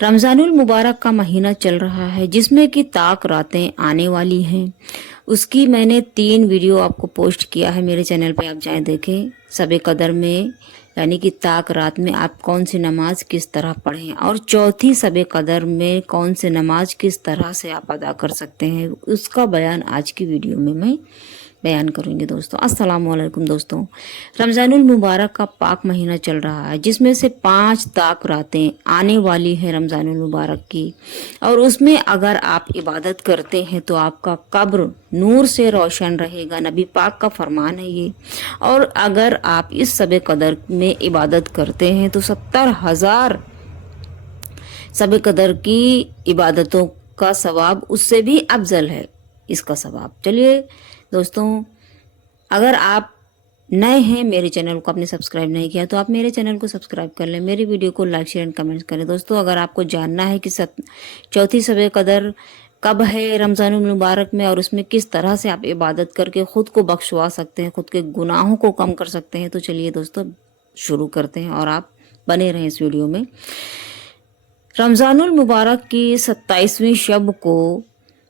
रमजानुल मुबारक का महीना चल रहा है जिसमें कि ताक रातें आने वाली हैं। उसकी मैंने 3 वीडियो आपको पोस्ट किया है मेरे चैनल पे, आप जाएं देखें। सबे कदर में यानी कि ताक रात में आप कौन सी नमाज किस तरह पढ़ें और चौथी सबे कदर में कौन सी नमाज किस तरह से आप अदा कर सकते हैं, उसका बयान आज की वीडियो में मैं बयान करूंगी। दोस्तों अस्सलाम वालेकुम। दोस्तों रमजानुल मुबारक का पाक महीना चल रहा है जिसमें से 5 ताक रातें आने वाली है रमजानुल मुबारक की, और उसमें अगर आप इबादत करते हैं तो आपका कब्र नूर से रोशन रहेगा। नबी पाक का फरमान है ये। और अगर आप इस सबे कदर में इबादत करते हैं तो 70,000 सबे कदर की इबादतों का सवाब उससे भी अफजल है इसका सवाब। चलिए दोस्तों, अगर आप नए हैं, मेरे चैनल को आपने सब्सक्राइब नहीं किया तो आप मेरे चैनल को सब्सक्राइब कर लें, मेरी वीडियो को लाइक शेयर एंड कमेंट करें। दोस्तों अगर आपको जानना है कि चौथी शब कदर कब है रमजानुल मुबारक में और उसमें किस तरह से आप इबादत करके खुद को बख्शवा सकते हैं, खुद के गुनाहों को कम कर सकते हैं, तो चलिए दोस्तों शुरू करते हैं और आप बने रहें इस वीडियो में। रमजानुल मुबारक की 27वीं शब को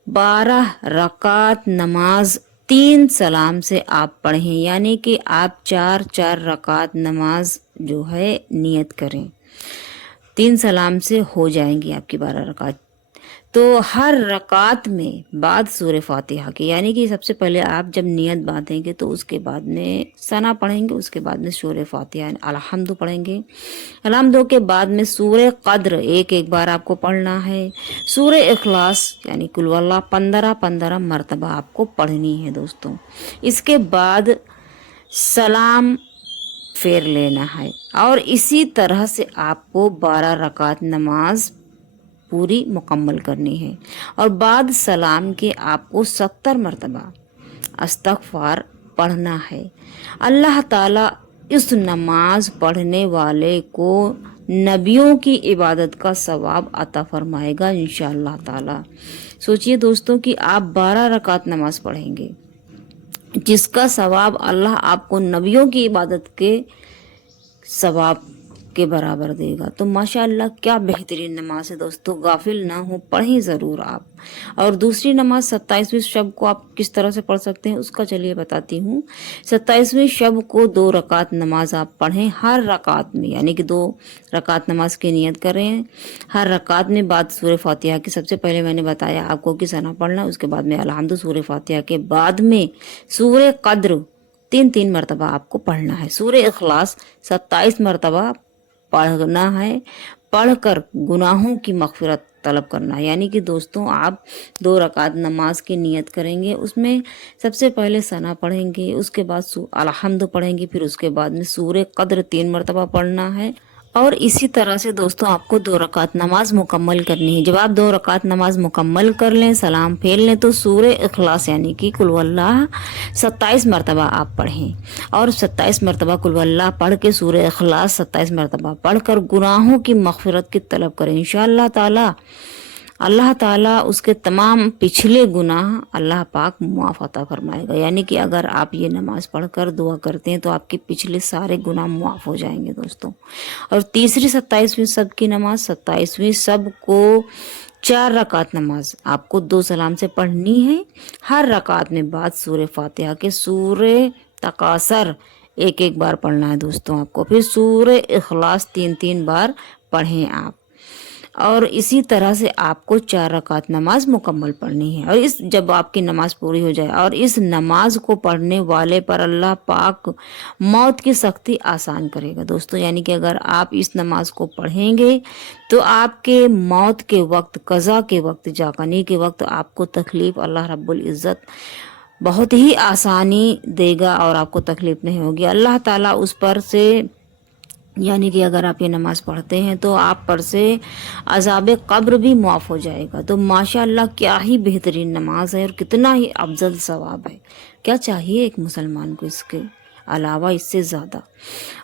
12 रकात नमाज 3 सलाम से आप पढ़ें, यानी कि आप 4 रकात नमाज जो है नियत करें। 3 सलाम से हो जाएंगी आपकी 12 रकात। तो हर रकात में बाद सूरह फातिहा की, यानी कि सबसे पहले आप जब नियत बांधेंगे तो उसके बाद में सना पढ़ेंगे, उसके बाद में सूरह फातिहा अलहम्दु पढ़ेंगे। अलहम्दु के बाद में सूरह कद्र एक बार आपको पढ़ना है। सूरह इखलास यानी कुल वल्लाह 15 मरतबा आपको पढ़नी है दोस्तों। इसके बाद सलाम फेर लेना है और इसी तरह से आपको 12 रकात नमाज पूरी मुकम्मल करनी है। और बाद सलाम के आपको 70 मरतबा अस्तगफार पढ़ना है। अल्लाह ताला इस नमाज पढ़ने वाले को नबियों की इबादत का सवाब अता फरमाएगा इंशाअल्लाह ताला। सोचिए दोस्तों कि आप 12 रकात नमाज पढ़ेंगे जिसका सवाब अल्लाह आपको नबियों की इबादत के सवाब के बराबर देगा। तो माशाअल्लाह क्या बेहतरीन नमाज है दोस्तों, गाफिल ना हो, पढ़ें ज़रूर आप। और दूसरी नमाज 27वीं शब को आप किस तरह से पढ़ सकते हैं उसका चलिए बताती हूँ। 27वीं शब को 2 रकात नमाज आप पढ़ें हर रकात में, यानी कि 2 रकात नमाज की नियत करें। हर रकात में बाद सूरह फातिहा की, सबसे पहले मैंने बताया आपको कि सना पढ़ना, उसके बाद में अलहम्दु सूरह फातिहा के बाद में सूरह कद्र 3 मरतबा आपको पढ़ना है। सूरह इखलास 27 मरतबा पढ़ना है, पढ़कर गुनाहों की मग़फ़िरत तलब करना है। यानी कि दोस्तों आप 2 रकात नमाज की नियत करेंगे, उसमें सबसे पहले सना पढ़ेंगे, उसके बाद अलहम्दु पढ़ेंगे, फिर उसके बाद में सूरह कद्र 3 मरतबा पढ़ना है। और इसी तरह से दोस्तों आपको 2 रकात नमाज मुकम्मल करनी है। जब आप 2 रकात नमाज मुकम्मल कर लें, सलाम फेर लें, तो सूरह इखलास यानी कि कुल वल्लाह 27 मरतबा आप पढ़ें। और 27 मरतबा कुल वल्लाह पढ़ के सूरह इखलास 27 मरतबा पढ़कर गुनाहों की मग़फ़िरत की तलब करें। इंशाअल्लाह ताला अल्लाह ताला उसके तमाम पिछले गुनाह अल्लाह पाक मुआफ़ अता फरमाएगा। यानी कि अगर आप ये नमाज पढ़कर दुआ करते हैं तो आपके पिछले सारे गुनाह मुआफ़ हो जाएंगे दोस्तों। और तीसरी 27वीं शब की नमाज, 27वीं शब को 4 रकात नमाज आपको 2 सलाम से पढ़नी है। हर रकात में बाद सूरह फातिहा के सूरह तकासर एक बार पढ़ना है दोस्तों आपको। फिर सूरह इखलास 3 बार पढ़ें आप। और इसी तरह से आपको 4 रकात नमाज मुकम्मल पढ़नी है। और इस जब आपकी नमाज पूरी हो जाए और इस नमाज को पढ़ने वाले पर अल्लाह पाक मौत की सख्ती आसान करेगा दोस्तों। यानी कि अगर आप इस नमाज को पढ़ेंगे तो आपके मौत के वक्त, कज़ा के वक्त, जागने के वक्त आपको तकलीफ़ अल्लाह रब्बुल इज़्ज़त बहुत ही आसानी देगा और आपको तकलीफ़ नहीं होगी। अल्लाह ताला उस पर से, यानी कि अगर आप ये नमाज पढ़ते हैं तो आप पर से अज़ाब कब्र भी मुआफ़ हो जाएगा। तो माशाअल्लाह क्या ही बेहतरीन नमाज है और कितना ही अफजल सवाब है। क्या चाहिए एक मुसलमान को इसके अलावा, इससे ज़्यादा।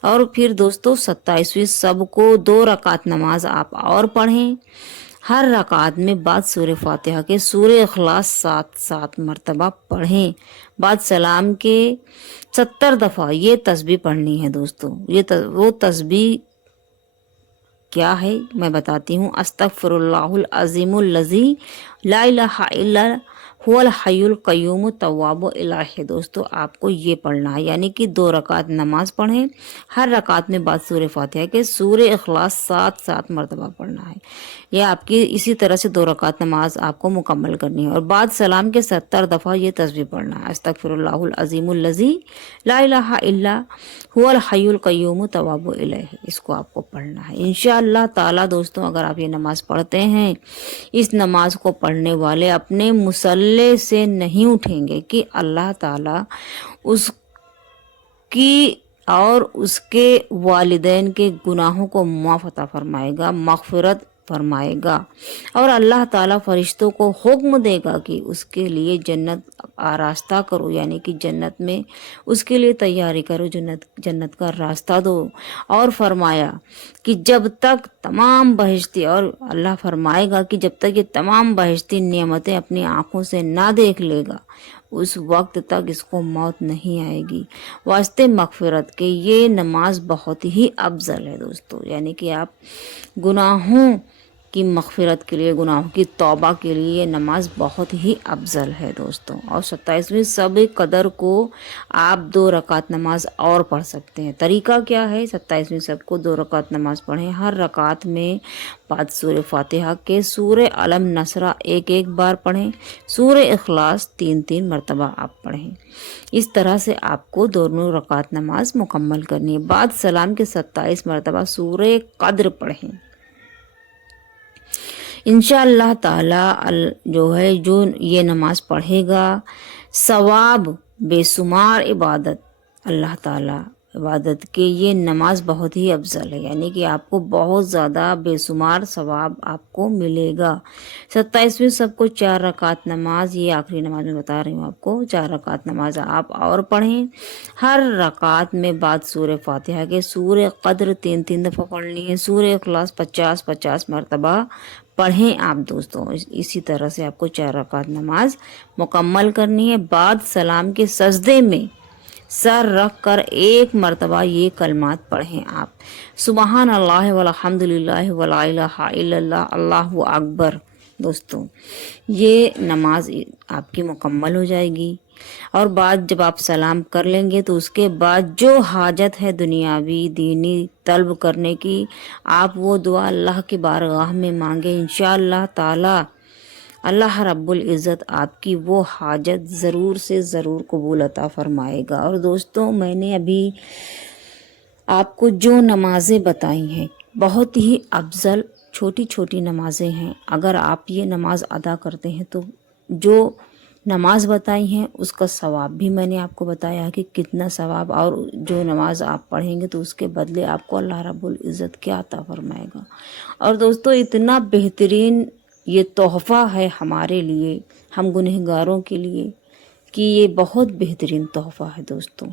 और फिर दोस्तों 27वीं शब को 2 रकात नमाज आप और पढ़ें। हर रकात में बाद सूरह फातिहा के सूरह इखलास 7 मरतबा पढ़ें। बाद सलाम के 70 दफ़ा ये तस्बीह पढ़नी है दोस्तों। वो तस्बीह کیا ہے میں بتاتی ہوں۔ استغفراللہ العظیم الذی لا الہ الا هو الحی القیوم التواب الہ۔ دوستو آپ کو یہ پڑھنا ہے، یعنی کہ 2 رکعت نماز پڑھیں، ہر رکعت میں بعد سورہ فاتحہ کے سورہ اخلاص 7 مرتبہ پڑھنا ہے۔ یہ آپ کی اسی طرح سے 2 رکعت نماز آپ کو مکمل کرنی ہے، اور بعد سلام کے 70 دفعہ یہ تسبیح پڑھنا ہے، استغفراللہ العظیم الذی لا الہ الا هو الحی القیوم التواب الہ۔ اس کو آپ کو پڑھنا ہے انشاءاللہ تعالی۔ دوستوں اگر آپ یہ نماز پڑھتے ہیں، اس نماز کو پڑھنے والے اپنے مصلی سے نہیں اٹھیں گے کہ اللہ تعالی اس کی اور اس کے والدین کے گناہوں کو معاف عطا فرمائے گا، مغفرت فرمائے گا، اور اللہ تعالیٰ فرشتوں کو حکم دے گا کہ اس کے لیے جنت آراستہ کرو، یعنی کہ جنت میں اس کے لیے تیاری کرو، جنت کا راستہ دو۔ اور فرمایا کہ جب تک تمام بہشتی، اور اللہ فرمائے گا کہ جب تک یہ تمام بہشتی نعمتیں اپنی آنکھوں سے نہ دیکھ لے گا، اس وقت تک اس کو موت نہیں آئے گی۔ واسطے مغفرت کے یہ نماز بہت ہی افضل ہے دوستو، یعنی کہ آپ گناہوں کی مغفرت کے لیے، گناہوں کی توبہ کے لیے یہ نماز بہت ہی افضل ہے دوستو۔ اور 27ویں شب قدر کو آپ 2 رکعت نماز اور پڑھ سکتے ہیں۔ طریقہ کیا ہے؟ 27ویں شب کو 2 رکعت نماز پڑھیں، ہر رکعت میں بعد سورہ فاتحہ کے سورہ علم نصرہ 1 بار پڑھیں، سورہ اخلاص 3 مرتبہ آپ پڑھیں۔ اس طرح سے آپ کو دونوں رکعت نماز مکمل کرنی ہے۔ بعد سلام کے 27 مرتبہ سورہ قدر پڑھیں۔ انشاءاللہ تعالی جو یہ نماز پڑھے گا، ثواب بے شمار عبادت، اللہ تعالی عبادت کے یہ نماز بہت ہی افضل ہے، یعنی کہ آپ کو بہت زیادہ بے شمار ثواب آپ کو ملے گا۔ 27ویں شب کو 4 رکعت نماز، یہ آخری نماز میں بتا رہی ہوں آپ کو، 4 رکعت نماز آپ اور پڑھیں، ہر رکعت میں بعد سورہ فاتحہ کے سورہ قدر 3 دفعہ پڑھنی ہے، سورہ اخلاص 50 مرتبہ پڑھیں آپ دوستوں۔ اسی طرح سے آپ کو 4 رکعت نماز مکمل کرنی ہے۔ بعد سلام کے سجدے میں سر رکھ کر 1 مرتبہ یہ کلمات پڑھیں آپ، سبحان اللہ والحمد للہ ولا الہ الا اللہ، اللہ اکبر۔ دوستوں یہ نماز آپ کی مکمل ہو جائے گی، اور بعد جب آپ سلام کر لیں گے تو اس کے بعد جو حاجت ہے دنیاوی دینی طلب کرنے کی، آپ وہ دعا اللہ کی بارگاہ میں مانگے، انشاءاللہ تعالی اللہ رب العزت آپ کی وہ حاجت ضرور سے ضرور قبول عطا فرمائے گا۔ اور دوستوں میں نے ابھی آپ کو جو نمازیں بتائی ہیں بہت ہی افضل چھوٹی نمازیں ہیں، اگر آپ یہ نماز ادا کرتے ہیں تو جو نماز بتائی ہیں اس کا ثواب بھی میں نے آپ کو بتایا کہ کتنا ثواب، اور جو نماز آپ پڑھیں گے تو اس کے بدلے آپ کو اللہ رب العزت کیا عطا فرمائے گا۔ اور دوستو اتنا بہترین یہ تحفہ ہے ہمارے لیے، ہم گنہگاروں کے لیے، کہ یہ بہت بہترین تحفہ ہے دوستوں۔